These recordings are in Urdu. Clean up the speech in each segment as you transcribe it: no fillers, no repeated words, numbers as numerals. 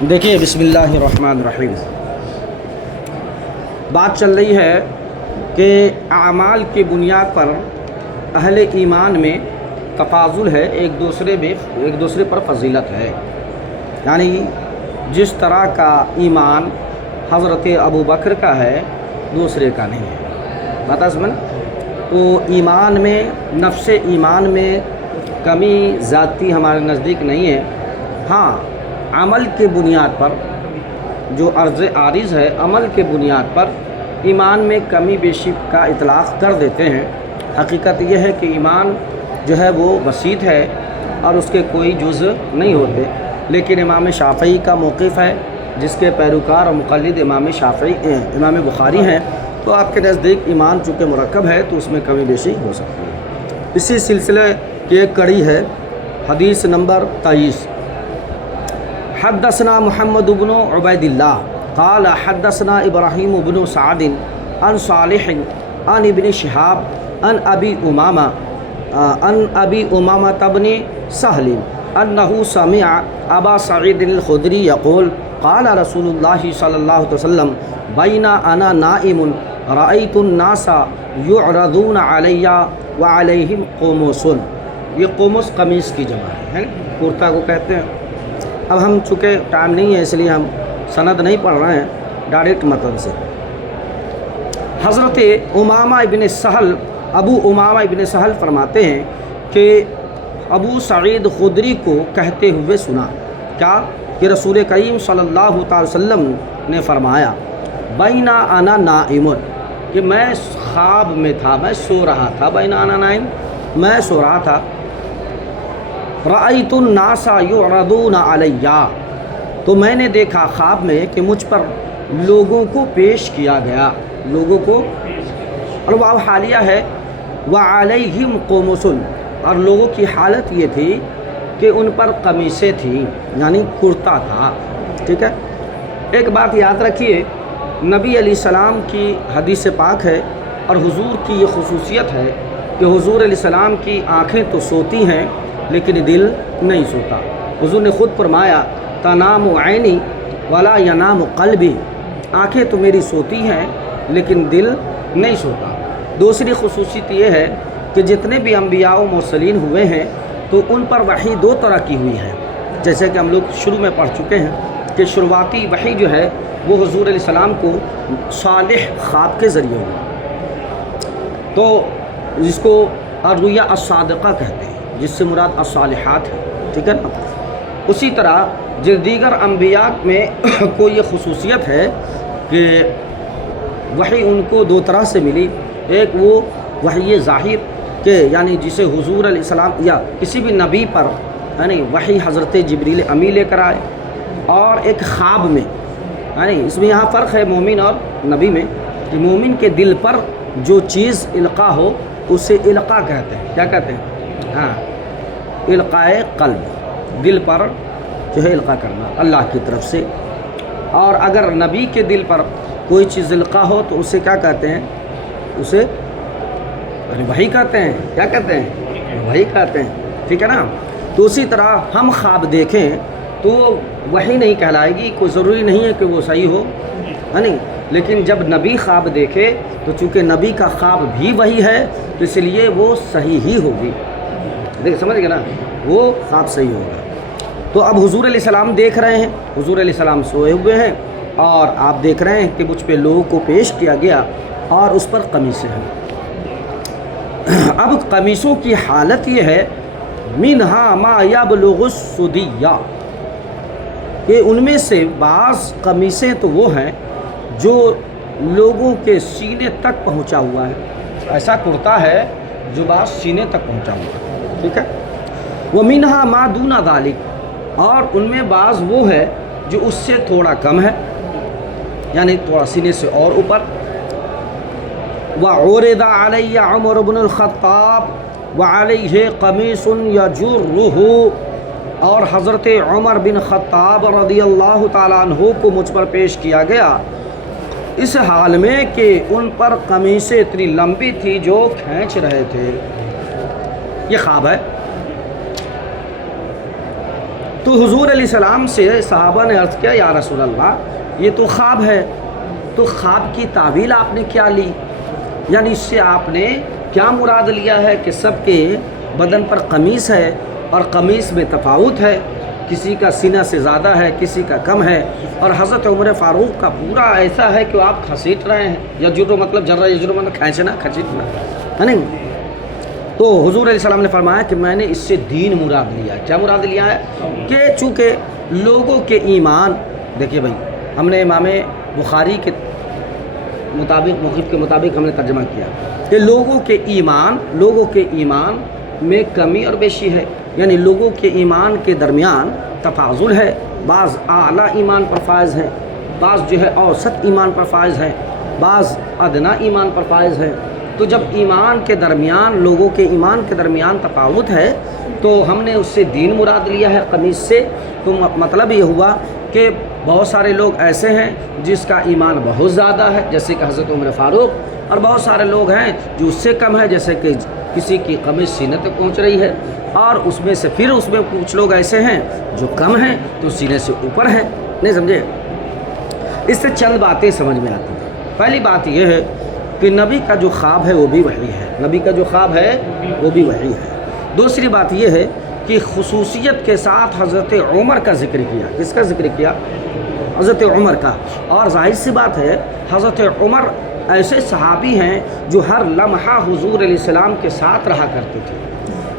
دیکھیے بسم اللہ الرحمن الرحیم، بات چل رہی ہے کہ اعمال کی بنیاد پر اہل ایمان میں تفاضل ہے، ایک دوسرے پر فضیلت ہے۔ یعنی جس طرح کا ایمان حضرت ابو بکر کا ہے دوسرے کا نہیں ہے۔ بات سمجھ؟ تو ایمان میں، نفس ایمان میں کمی ذاتی ہمارے نزدیک نہیں ہے۔ ہاں، عمل کے بنیاد پر جو عرض عارض ہے، عمل کے بنیاد پر ایمان میں کمی بیشی کا اطلاق کر دیتے ہیں۔ حقیقت یہ ہے کہ ایمان جو ہے وہ بسیط ہے اور اس کے کوئی جزء نہیں ہوتے، لیکن امام شافعی کا موقف ہے، جس کے پیروکار اور مقلد امام بخاری ہیں، تو آپ کے نزدیک ایمان چونکہ مرکب ہے تو اس میں کمی بیشی ہو سکتی ہے۔ اسی سلسلے کی ایک کڑی ہے حدیث نمبر 23۔ حدثنا محمد بن عبید اللہ قال حدثنا ابراہیم بن سعد عن صالح عن ابن شہاب عن ابی امامہ بن سہل انہ سمع ابا سعید الخدری یقول قال رسول اللہ صلی اللہ علیہ وسلم بین انا نائم رأیت الناس یعرضون علی وعلیہم قمص۔ یہ قمص قمیص کی جمع ہے، کرتا کو کہتے ہیں۔ اب ہم چونکہ ٹائم نہیں ہے اس لیے ہم سند نہیں پڑھ رہے ہیں، ڈائریکٹ متن سے۔ حضرت امامہ ابن سہل، ابو امامہ ابن سہل فرماتے ہیں کہ ابو سعید خدری کو کہتے ہوئے سنا کیا کہ رسول کریم صلی اللہ تعالی وسلم نے فرمایا بینا انا نائم، کہ میں خواب میں تھا، میں سو رہا تھا۔ بینا انا نائم، میں سو رہا تھا۔ رأیت الناس یعرضون علی، تو میں نے دیکھا خواب میں کہ مجھ پر لوگوں کو پیش کیا گیا، لوگوں کو، اور واو حالیہ ہے، وعلیہم قمص، اور لوگوں کی حالت یہ تھی کہ ان پر قمیصیں تھیں، یعنی کرتا تھا۔ ٹھیک ہے، ایک بات یاد رکھیے، نبی علیہ السلام کی حدیث پاک ہے اور حضور کی یہ خصوصیت ہے کہ حضور علیہ السلام کی آنکھیں تو سوتی ہیں لیکن دل نہیں سوتا۔ حضور نے خود فرمایا تنام عینی ولا ینام قلبی، آنکھیں تو میری سوتی ہیں لیکن دل نہیں سوتا۔ دوسری خصوصیت یہ ہے کہ جتنے بھی انبیاء و مرسلین ہوئے ہیں تو ان پر وحی دو طرح کی ہوئی ہے، جیسے کہ ہم لوگ شروع میں پڑھ چکے ہیں کہ شروعاتی وحی جو ہے وہ حضور علیہ السلام کو صالح خواب کے ذریعے ہوئی، تو جس کو الرؤیا الصادقہ کہتے ہیں، جس سے مراد الصالحات ہے۔ ٹھیک ہے نا؟ اسی طرح دیگر انبیاء میں کو یہ خصوصیت ہے کہ وحی ان کو دو طرح سے ملی، ایک وہ وحی ظاہر کہ یعنی جسے حضور علیہ السلام یا کسی بھی نبی پر یعنی وحی حضرت جبریل امی لے کر آئے، اور ایک خواب میں، یعنی اس میں یہاں فرق ہے مومن اور نبی میں، کہ مومن کے دل پر جو چیز القاء ہو اسے القاء کہتے ہیں۔ کیا کہتے ہیں؟ ہاں، القاء قلب، دل پر جو ہے القاء کرنا اللہ کی طرف سے۔ اور اگر نبی کے دل پر کوئی چیز القاء ہو تو اسے کیا کہتے ہیں؟ اسے وحی کہتے ہیں۔ کیا کہتے ہیں؟ وحی کہتے ہیں۔ ٹھیک ہے نا؟ تو اسی طرح ہم خواب دیکھیں تو وحی نہیں کہلائے گی، کوئی ضروری نہیں ہے کہ وہ صحیح ہو، ہے نہیں، لیکن جب نبی خواب دیکھے تو چونکہ نبی کا خواب بھی وہی ہے تو اس لیے وہ صحیح ہی ہوگی۔ دیکھ سمجھ گئے نا، وہ خواب صحیح ہوگا۔ تو اب حضور علیہ السلام دیکھ رہے ہیں، حضور علیہ السلام سوئے ہوئے ہیں اور آپ دیکھ رہے ہیں کہ مجھ پہ لوگوں کو پیش کیا گیا اور اس پر قمیصیں ہیں۔ اب قمیصوں کی حالت یہ ہے منہا ما یبلغ السدیہ، کہ ان میں سے بعض قمیصیں تو وہ ہیں جو لوگوں کے سینے تک پہنچا ہوا ہے، ایسا کرتا ہے جو بعض سینے تک پہنچا ہوا ہے۔ ٹھیک ہے، ومنہا ما دون ذالک، اور ان میں بعض وہ ہے جو اس سے تھوڑا کم ہے، یعنی تھوڑا سینے سے اور اوپر۔ وعرض علی عمر بن الخطاب وعلیہ قمیص یجرہ، اور حضرت عمر بن خطاب رضی اللہ تعالیٰ عنہ کو مجھ پر پیش کیا گیا اس حال میں کہ ان پر قمیصیں اتنی لمبی تھی جو کھینچ رہے تھے۔ یہ خواب ہے۔ تو حضور علیہ السلام سے صحابہ نے عرض کیا یا رسول اللہ یہ تو خواب ہے، تو خواب کی تعبیر آپ نے کیا لی؟ یعنی اس سے آپ نے کیا مراد لیا ہے کہ سب کے بدن پر قمیص ہے اور قمیص میں تفاوت ہے، کسی کا سینہ سے زیادہ ہے کسی کا کم ہے، اور حضرت عمر فاروق کا پورا ایسا ہے کہ آپ کھسیٹ رہے ہیں، یجرو مطلب جر رہا، یجرو مطلب کھینچنا کھسیٹنا ہے نہیں؟ تو حضور علیہ السلام نے فرمایا کہ میں نے اس سے دین مراد لیا ہے۔ کیا مراد لیا ہے؟ کہ چونکہ لوگوں کے ایمان، دیکھیے بھائی ہم نے امام بخاری کے مطابق موقف کے مطابق ہم نے ترجمہ کیا کہ لوگوں کے ایمان میں کمی اور بیشی ہے، یعنی لوگوں کے ایمان کے درمیان تفاضل ہے، بعض اعلیٰ ایمان پر فائز ہیں، بعض جو ہے اوسط ایمان پر فائز ہیں، بعض ادنا ایمان پر فائز ہیں۔ تو جب ایمان کے درمیان لوگوں کے ایمان کے درمیان تفاوت ہے تو ہم نے اس سے دین مراد لیا ہے قمیص سے۔ تو مطلب یہ ہوا کہ بہت سارے لوگ ایسے ہیں جس کا ایمان بہت زیادہ ہے جیسے کہ حضرت عمر فاروق، اور بہت سارے لوگ ہیں جو اس سے کم ہے جیسے کہ کسی کی قمیص سینے تک پہنچ رہی ہے، اور اس میں سے پھر اس میں کچھ لوگ ایسے ہیں جو کم ہیں تو سینے سے اوپر ہیں۔ نہیں سمجھے؟ اس سے چند باتیں سمجھ میں آتی ہیں۔ پہلی بات یہ ہے کہ نبی کا جو خواب ہے وہ بھی وحی ہے، نبی کا جو خواب ہے وہ بھی وحی ہے۔ دوسری بات یہ ہے کہ خصوصیت کے ساتھ حضرت عمر کا ذکر کیا۔ کس کا ذکر کیا؟ حضرت عمر کا۔ اور ظاہر سی بات ہے حضرت عمر ایسے صحابی ہیں جو ہر لمحہ حضور علیہ السلام کے ساتھ رہا کرتے تھے،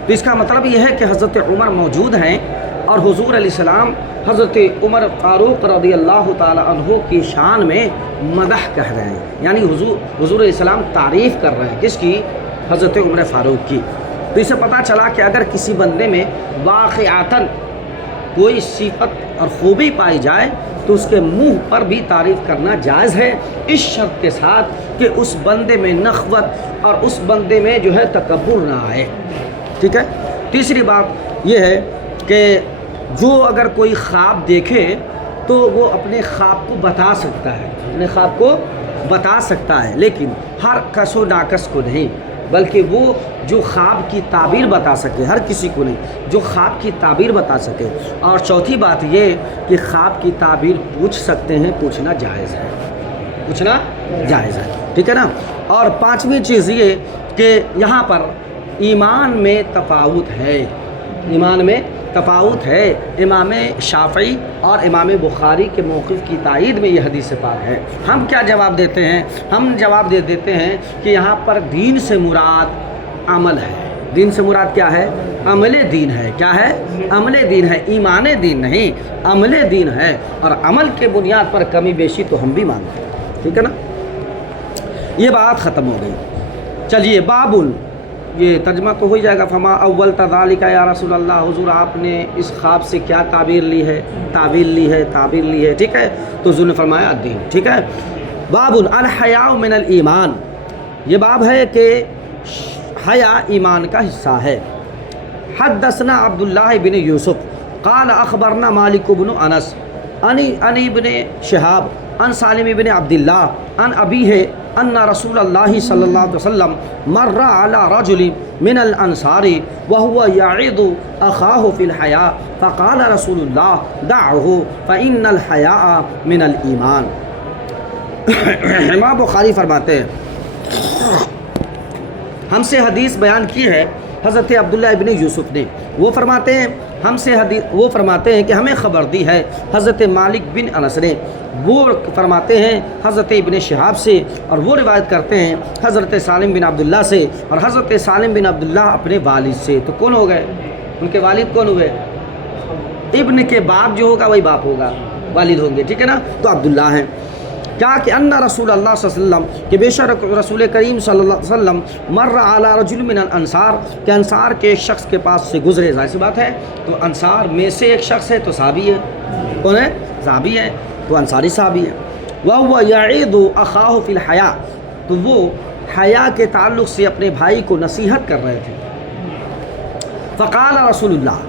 تو اس کا مطلب یہ ہے کہ حضرت عمر موجود ہیں اور حضور علیہ السلام حضرت عمر فاروق رضی اللہ تعالی عنہ کی شان میں مدح کہہ رہے ہیں، یعنی حضور علیہ السلام تعریف کر رہے ہیں کس کی؟ حضرت عمر فاروق کی۔ تو اسے پتہ چلا کہ اگر کسی بندے میں واقعتاً کوئی صفت اور خوبی پائی جائے تو اس کے منہ پر بھی تعریف کرنا جائز ہے، اس شرط کے ساتھ کہ اس بندے میں نخوت اور اس بندے میں جو ہے تکبر نہ آئے۔ ٹھیک ہے؟ تیسری بات یہ ہے کہ جو اگر کوئی خواب دیکھے تو وہ اپنے خواب کو بتا سکتا ہے، اپنے خواب کو بتا سکتا ہے، لیکن ہر کس و ناکس کو نہیں، بلکہ وہ جو خواب کی تعبیر بتا سکے، ہر کسی کو نہیں، جو خواب کی تعبیر بتا سکے۔ اور چوتھی بات یہ کہ خواب کی تعبیر پوچھ سکتے ہیں، پوچھنا جائز ہے، پوچھنا جائز ہے۔ ٹھیک ہے نا؟ اور پانچویں چیز یہ کہ یہاں پر ایمان میں تفاوت ہے، ایمان میں تفاوت ہے۔ امام شافعی اور امام بخاری کے موقف کی تائید میں یہ حدیث پاک ہے۔ ہم کیا جواب دیتے ہیں؟ ہم جواب دے دیتے ہیں کہ یہاں پر دین سے مراد عمل ہے۔ دین سے مراد کیا ہے؟ عمل دین ہے۔ کیا ہے؟ عمل دین ہے، ایمان دین نہیں، عمل دین ہے، اور عمل کے بنیاد پر کمی بیشی تو ہم بھی مانتے ہیں۔ ٹھیک ہے نا؟ یہ بات ختم ہو گئی۔ چلیے بابل، یہ ترجمہ تو ہو ہی جائے گا۔ فما اول تذالک یا رسول اللہ، حضور آپ نے اس خواب سے کیا تعبیر لی ہے؟ تعبیر لی ہے۔ ٹھیک ہے؟ تو حضور نے فرمایا الدین۔ ٹھیک ہے؟ باب الحیاء من الایمان، یہ باب ہے کہ حیا ایمان کا حصہ ہے۔ حدثنا عبداللہ بن یوسف قال اخبرنا مالک بن انس عن ابن شہاب عن سالم بن عبداللہ عن ابیہ ان رسول اللہ صلی اللہ علیہ وسلم مر على رجل من الانصار وهو يعظ اخاه في الحياء فقال رسول الله دعه فان الحياء من الايمان۔ امام بخاری فرماتے ہیں ہم سے حدیث بیان کی ہے حضرت عبداللہ ابن یوسف نے، وہ فرماتے ہیں وہ فرماتے ہیں کہ ہمیں خبر دی ہے حضرت مالک بن انس نے، وہ فرماتے ہیں حضرت ابن شہاب سے، اور وہ روایت کرتے ہیں حضرت سالم بن عبداللہ سے، اور حضرت سالم بن عبداللہ اپنے والد سے۔ تو کون ہو گئے؟ ان کے والد کون ہوئے؟ ابن کے باپ جو ہوگا وہی باپ ہوگا، والد ہوں گے۔ ٹھیک ہے نا؟ تو عبداللہ ہیں۔ کیا کہ ان رسول اللہ صلی اللہ علیہ وسلم کہ بے شک رسول کریم صلی اللہ علیہ وسلم مر علی رجل من الانصار، کہ انصار کے ایک شخص کے پاس سے گزرے۔ ظاہر سی بات ہے، تو انصار میں سے ایک شخص ہے تو صحابی ہے۔ کون ہے؟ صحابی ہے، تو انصاری صحابی ہے۔ وَهُوَ يَعِظُ أَخَاهُ فِي الْحَيَاءِ، تو وہ حیا کے تعلق سے اپنے بھائی کو نصیحت کر رہے تھے۔ فقال رسول اللہ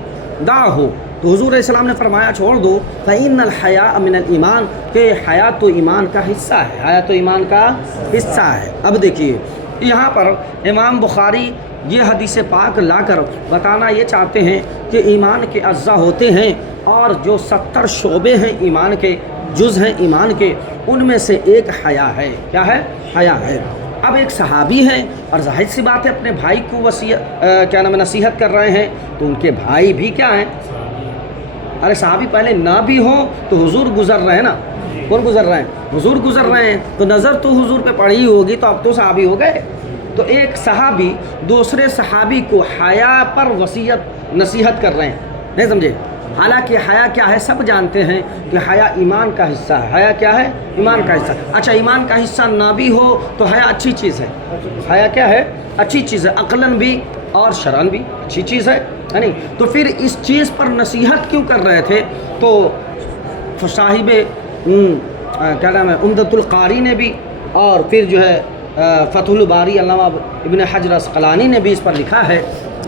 دعه، تو حضور علیہ السلام نے فرمایا چھوڑ دو، فإن الحیاء من الایمان، کہ حیا تو ایمان کا حصہ ہے، حیا تو ایمان کا حصہ ہے۔ اب دیکھیے یہاں پر امام بخاری یہ حدیث پاک لا کر بتانا یہ چاہتے ہیں کہ ایمان کے اجزاء ہوتے ہیں اور جو 70 شعبے ہیں ایمان کے، جز ہیں ایمان کے، ان میں سے ایک حیا ہے۔ کیا ہے؟ حیا ہے۔ اب ایک صحابی ہیں اور ظاہر سی بات ہے اپنے بھائی کو نصیحت کر رہے ہیں، تو ان کے بھائی بھی کیا ہیں؟ ارے صحابی پہلے نہ بھی ہوں تو حضور گزر رہے ہیں نا، کون گزر رہے ہیں؟ حضور گزر رہے ہیں، تو نظر تو حضور پہ پڑی ہوگی، تو اب تو صحابی ہو گئے۔ تو ایک صحابی دوسرے صحابی کو حیا پر نصیحت کر رہے ہیں، نہیں سمجھے؟ حالانکہ حیا کیا ہے سب جانتے ہیں کہ حیا ایمان کا حصہ ہے۔ حیا کیا ہے؟ ایمان کا حصہ۔ اچھا ایمان کا حصہ نہ بھی ہو تو حیا اچھی چیز ہے۔ حیا کیا ہے؟ اچھی چیز ہے، عقلاً بھی اور شرعاً بھی اچھی چیز ہے نہیں؟ تو پھر اس چیز پر نصیحت کیوں کر رہے تھے؟ تو صاحب کیا نام ہے عمدۃ القاری نے بھی، اور پھر جو ہے فتح الباری علامہ ابن حجر عسقلانی نے بھی اس پر لکھا ہے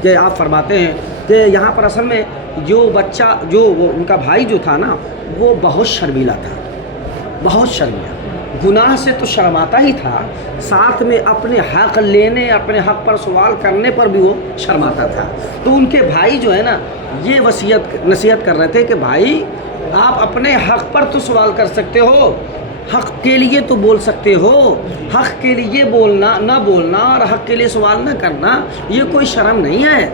کہ آپ فرماتے ہیں کہ یہاں پر اصل میں جو بچہ وہ ان کا بھائی جو تھا نا، وہ بہت شرمیلا تھا، بہت شرمیلا، گناہ سے تو شرماتا ہی تھا، ساتھ میں اپنے حق لینے، اپنے حق پر سوال کرنے پر بھی وہ شرماتا تھا۔ تو ان کے بھائی جو ہے نا یہ نصیحت کر رہے تھے کہ بھائی آپ اپنے حق پر تو سوال کر سکتے ہو، حق کے لیے تو بول سکتے ہو، حق کے لیے بولنا نہ بولنا اور حق کے لیے سوال نہ کرنا یہ کوئی شرم نہیں ہے،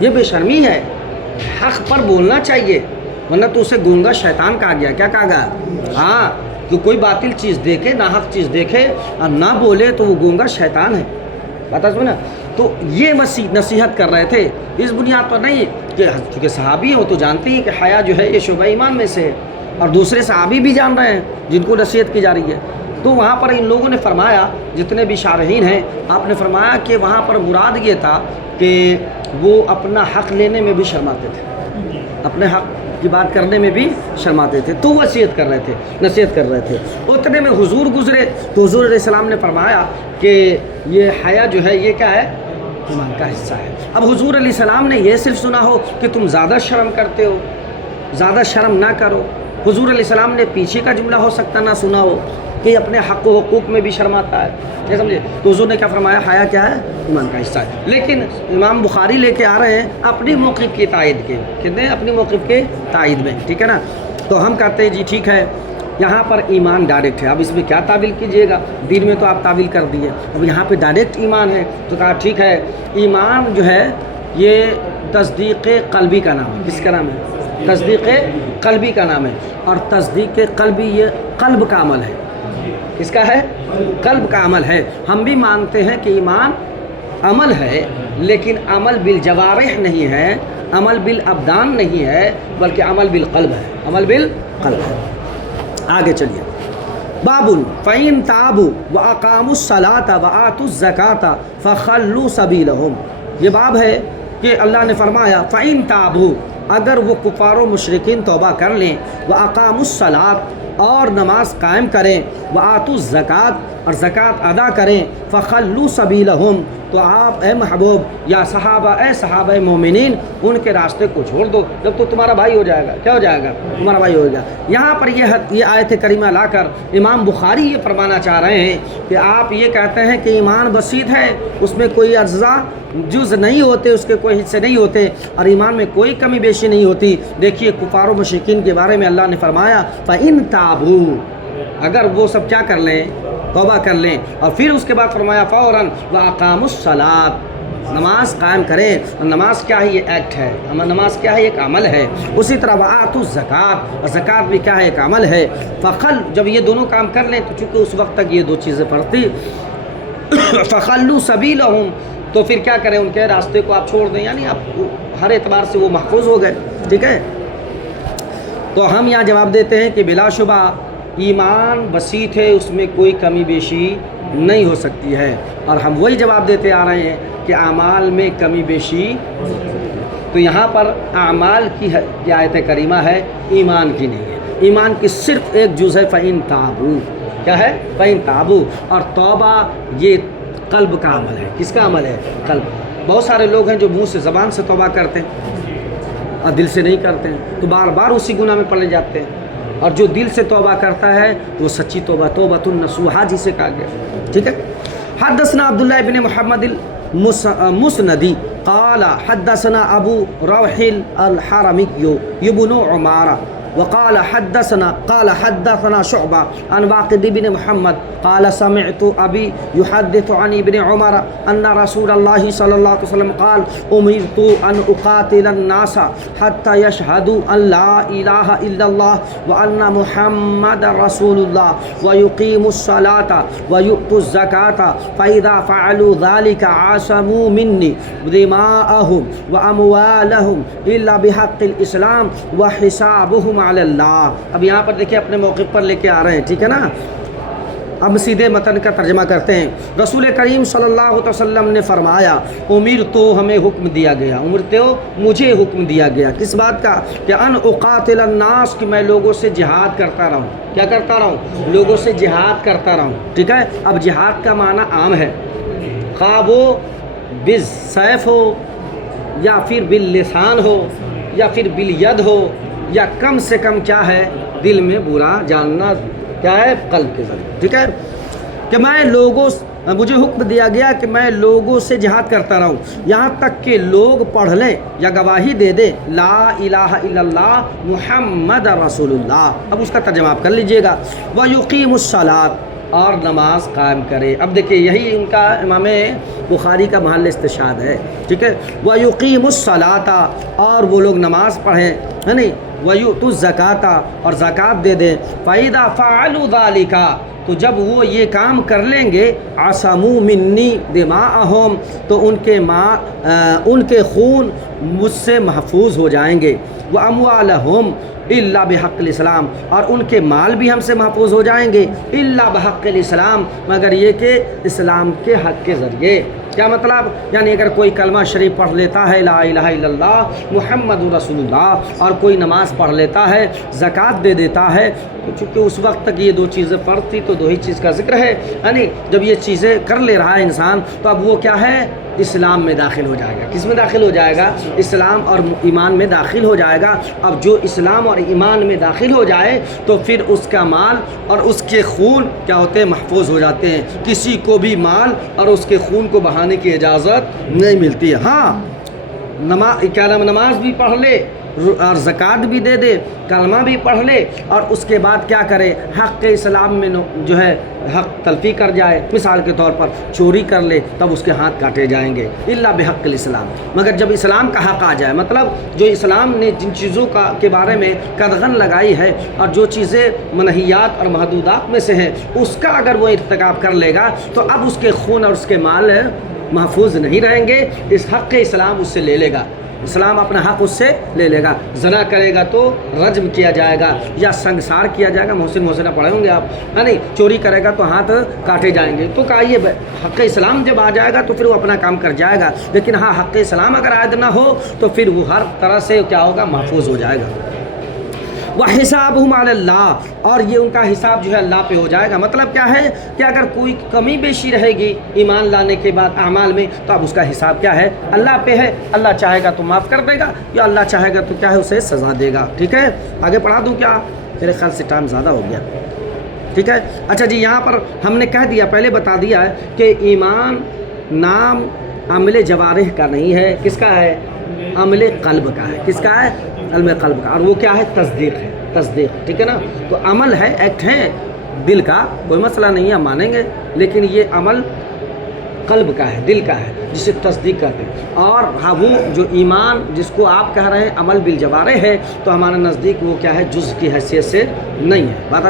یہ بے شرمی ہے۔ حق پر بولنا چاہیے، ورنہ تو اسے گونگا شیطان کہا گیا۔ کیا کہا گیا؟ ہاں، تو کوئی باطل چیز دیکھے، ناحق چیز دیکھے اور نہ بولے تو وہ گونگا شیطان ہے، بتا سمجھنا۔ تو یہ نصیحت کر رہے تھے، اس بنیاد پر نہیں کہ چونکہ صحابی ہیں وہ تو جانتے ہیں کہ حیا جو ہے یہ شعبہ ایمان میں سے ہے، اور دوسرے صحابی بھی جان رہے ہیں جن کو نصیحت کی جا رہی ہے۔ تو وہاں پر ان لوگوں نے فرمایا، جتنے بھی شارحین ہیں، آپ نے فرمایا کہ وہاں پر مراد یہ تھا کہ وہ اپنا حق لینے میں بھی شرماتے تھے، اپنے حق کی بات کرنے میں بھی شرماتے تھے، تو نصیحت کر رہے تھے۔ اتنے میں حضور گزرے تو حضور علیہ السلام نے فرمایا کہ یہ حیا جو ہے یہ کیا ہے؟ ایمان کا حصہ ہے۔ اب حضور علیہ السلام نے یہ صرف سنا ہو کہ تم زیادہ شرم کرتے ہو، زیادہ شرم نہ کرو، حضور علیہ السلام نے پیچھے کا جملہ ہو سکتا نہ سنا ہو کہ اپنے حق و حقوق میں بھی شرماتا ہے، یہ سمجھے؟ تو حضور نے کیا فرمایا؟ حیا کیا ہے؟ ایمان کا حصہ ہے۔ لیکن امام بخاری لے کے آ رہے ہیں اپنی موقف کی تائید کے، کتنے اپنی موقف کے تائید میں، ٹھیک ہے نا؟ تو ہم کہتے ہیں جی ٹھیک ہے، یہاں پر ایمان ڈائریکٹ ہے، اب اس میں کیا تعویل کیجئے گا؟ دین میں تو آپ تعویل کر دیے، اب یہاں پہ ڈائریکٹ ایمان ہے، تو کہا ٹھیک ہے، ایمان جو ہے یہ تصدیق قلبی کا نام ہے۔ کس کا نام ہے؟ تصدیق قلبی کا نام ہے، اور تصدیق قلبی یہ قلب کا عمل ہے۔ کس کا ہے؟ قلب کا عمل ہے۔ ہم بھی مانتے ہیں کہ ایمان عمل ہے، لیکن عمل بالجوارح نہیں ہے، عمل بالابدان نہیں ہے، بلکہ عمل بالقلب ہے، عمل بالقلب ہے۔ آگے چلیے، باب فَإِن تَابُوا وَأَقَامُوا الصَّلَاةَ وَآتُوا الزَّكَاةَ فَخَلُّوا سَبِيلَهُمْ۔ یہ باب ہے کہ اللہ نے فرمایا فَإِن تَابُوا، اگر وہ کفار و مشرکین توبہ کر لیں، وَأَقَامُوا الصَّلَاةَ اور نماز قائم کریں، وَآتُوا الزَّكَاةَ اور زکوٰۃ ادا کریں، فَخَلُّوا سَبِيلَهُمْ تو آپ اے محبوب یا صحابہ مومنین ان کے راستے کو چھوڑ دو، جب تو تمہارا بھائی ہو جائے گا۔ کیا ہو جائے گا؟ تمہارا بھائی ہو جائے گا۔ یہاں پر یہ آیت کریمہ لا کر امام بخاری یہ فرمانا چاہ رہے ہیں کہ آپ یہ کہتے ہیں کہ ایمان بسیط ہے، اس میں کوئی اجزاء جز نہیں ہوتے، اس کے کوئی حصے نہیں ہوتے، اور ایمان میں کوئی کمی بیشی نہیں ہوتی۔ دیکھیے کفار و مشرکین کے بارے میں اللہ نے فرمایا فَإِن تَابُوا، اگر وہ سب کیا کر لیں؟ توبہ کر لیں، اور پھر اس کے بعد فرمایا فوراً وَأَقَامُوا الصَّلَاةَ نماز قائم کریں، اور نماز کیا ہے؟ یہ ایکٹ ہے، نماز کیا ہے؟ ایک عمل ہے۔ اسی طرح وَآتُوا الزَّكَاةَ اور زکوٰۃ بھی کیا ہے؟ ایک عمل ہے۔ جب یہ دونوں کام کر لیں تو چونکہ اس وقت تک یہ دو چیزیں پڑتی فَخَلُّوا سَبِيلَهُمْ تو پھر کیا کریں؟ ان کے راستے کو آپ چھوڑ دیں، یعنی آپ ہر اعتبار سے وہ محفوظ ہو گئے، ٹھیک ہے؟ تو ہم یہاں جواب دیتے ہیں کہ بلا شبہ ایمان بسیط ہے، اس میں کوئی کمی بیشی نہیں ہو سکتی ہے، اور ہم وہی جواب دیتے آ رہے ہیں کہ اعمال میں کمی بیشی۔ تو یہاں پر اعمال کی آیت کریمہ ہے، ایمان کی نہیں ہے۔ ایمان کی صرف ایک جز ہے فَإِن تَابُوا، کیا ہے؟ فَإِن تَابُوا، اور توبہ یہ قلب کا عمل ہے۔ کس کا عمل ہے؟ قلب۔ بہت سارے لوگ ہیں جو منہ سے زبان سے توبہ کرتے ہیں اور دل سے نہیں کرتے ہیں، تو بار بار اسی گناہ میں پڑے جاتے ہیں، اور جو دل سے توبہ کرتا ہے وہ سچی توبہ، توبۃ النصوحہ جسے کہا گیا، ٹھیک ہے؟ حدثنا عبداللہ بن محمد مسندی قال حدثنا ابو روح الحرمي ابن عمارة وقال حدثنا شعبة عن واقد بن محمد قال سمعت أبي يحدث عن ابن عمر أن رسول الله صلى الله عليه وسلم قال أمرت أن أقاتل الناس حتى يشهدوا أن لا إله إلا الله وأن محمد رسول الله ويقيموا الصلاة ويؤتوا الزكاة فإذا فعلوا ذلك عصموا مني دماءهم وأموالهم إلا بحق الإسلام وحسابهم علی اللہ۔ اب یہاں پر دیکھیں اپنے موقف پر لے کے آ رہے ہیں، ٹھیک ہے نا۔ اب سیدھے متن کا ترجمہ کرتے ہیں۔ رسول کریم صلی اللہ علیہ وسلم نے فرمایا امیر تو ہمیں حکم دیا گیا، امیر تو مجھے حکم دیا گیا کس بات کا؟ کہ ان اقاتل الناس، کہ میں لوگوں سے جہاد کرتا رہوں۔ کیا کرتا رہوں؟ لوگوں سے جہاد کرتا رہوں، ٹھیک ہے۔ اب جہاد کا معنی عام ہے، خواہ وہ بالسیف ہو یا پھر باللسان ہو یا پھر بالید ہو، یا کم سے کم کیا ہے دل میں برا جاننا، کیا ہے قلب کے ذریعے، ٹھیک ہے۔ کہ میں مجھے حکم دیا گیا کہ میں لوگوں سے جہاد کرتا رہوں یہاں تک کہ لوگ پڑھ لیں یا گواہی دے دیں لا الہ الا اللہ محمد رسول اللہ۔ اب اس کا ترجمہ آپ کر لیجئے گا۔ وَيُقِيمُ الصَّلَاةَ، اور نماز قائم کرے۔ اب دیکھیں یہی ان کا امام بخاری کا محل استشہاد ہے، ٹھیک ہے۔ وَيُقِيمُ الصَّلَاةَ، اور وہ لوگ نماز پڑھیں، ہے نہیں۔ وَيُؤْتُوا الزَّكَاةَ، اور زکوٰۃ دے دیں۔ فَإِذَا فَعَلُوا ذَلِكَ، تو جب وہ یہ کام کر لیں گے عَصَمُوا مِنِّي دِمَاءَهُمْ، تو ان کے خون مجھ سے محفوظ ہو جائیں گے۔ وَأَمْوَالَهُمْ الا بحق الاسلام، اور ان کے مال بھی ہم سے محفوظ ہو جائیں گے الا بحق الاسلام، مگر یہ کہ اسلام کے حق کے ذریعے۔ کیا مطلب؟ یعنی اگر کوئی کلمہ شریف پڑھ لیتا ہے لا الہ الا اللہ محمد رسول اللہ، اور کوئی نماز پڑھ لیتا ہے، زکوٰۃ دے دیتا ہے، چونکہ اس وقت تک یہ دو چیزیں فرض تھی تو دو ہی چیز کا ذکر ہے، یعنی جب یہ چیزیں کر لے رہا ہے انسان تو اب وہ کیا ہے اسلام میں داخل ہو جائے گا۔ کس میں داخل ہو جائے گا؟ اسلام اور ایمان میں داخل ہو جائے گا۔ اب جو اسلام اور ایمان میں داخل ہو جائے تو پھر اس کا مال اور اس کے خون کیا ہوتے ہیں؟ محفوظ ہو جاتے ہیں۔ کسی کو بھی مال اور اس کے خون کو بہانے کی اجازت نہیں ملتی ہے۔ ہاں نماز بھی پڑھ لے اور زکوٰۃ بھی دے دے، کلمہ بھی پڑھ لے، اور اس کے بعد کیا کرے؟ حق اسلام میں جو ہے حق تلفی کر جائے، مثال کے طور پر چوری کر لے، تب اس کے ہاتھ کاٹے جائیں گے الا بحق الاسلام۔ مگر جب اسلام کا حق آ جائے، مطلب جو اسلام نے جن چیزوں کے بارے میں قدغن لگائی ہے اور جو چیزیں منہیات اور محدودات میں سے ہیں، اس کا اگر وہ ارتکاب کر لے گا تو اب اس کے خون اور اس کے مال محفوظ نہیں رہیں گے۔ اس حق اسلام اس سے لے لے گا، اسلام اپنا حق اس سے لے لے گا۔ زنا کرے گا تو رجم کیا جائے گا یا سنگسار کیا جائے گا، محسنہ پڑھے ہوں گے آپ، ہے نہیں۔ چوری کرے گا تو ہاتھ کاٹے جائیں گے۔ تو کہا یہ حق اسلام جب آ جائے گا تو پھر وہ اپنا کام کر جائے گا، لیکن ہاں حق اسلام اگر عائد نہ ہو تو پھر وہ ہر طرح سے کیا ہوگا؟ محفوظ ہو جائے گا۔ وَحِسَابُهُمْ عَلَى اللَّهِ، اور یہ ان کا حساب جو ہے اللہ پہ ہو جائے گا۔ مطلب کیا ہے کہ اگر کوئی کمی بیشی رہے گی ایمان لانے کے بعد اعمال میں تو اب اس کا حساب کیا ہے؟ اللہ پہ ہے۔ اللہ چاہے گا تو معاف کر دے گا، یا اللہ چاہے گا تو کیا ہے اسے سزا دے گا، ٹھیک ہے۔ آگے پڑھا دوں کیا؟ میرے خیال سے ٹائم زیادہ ہو گیا، ٹھیک ہے۔ اچھا جی، یہاں پر ہم نے کہہ دیا، پہلے بتا دیا ہے کہ ایمان نام عمل جوارح کا نہیں ہے، کس کا ہے؟ عمل قلب کا ہے۔ کس کا ہے؟ علم قلب کا، اور وہ کیا ہے؟ تصدیق ہے، تصدیق، ٹھیک ہے نا۔ تو عمل ہے، ایکٹ ہے دل کا، کوئی مسئلہ نہیں ہے، ہم مانیں گے، لیکن یہ عمل قلب کا ہے، دل کا ہے، جسے تصدیق کہتے ہیں۔ اور ہاں وہ جو ایمان جس کو آپ کہہ رہے ہیں عمل بالجوارح ہے، تو ہمارے نزدیک وہ کیا ہے؟ جز کی حیثیت سے نہیں ہے۔ بات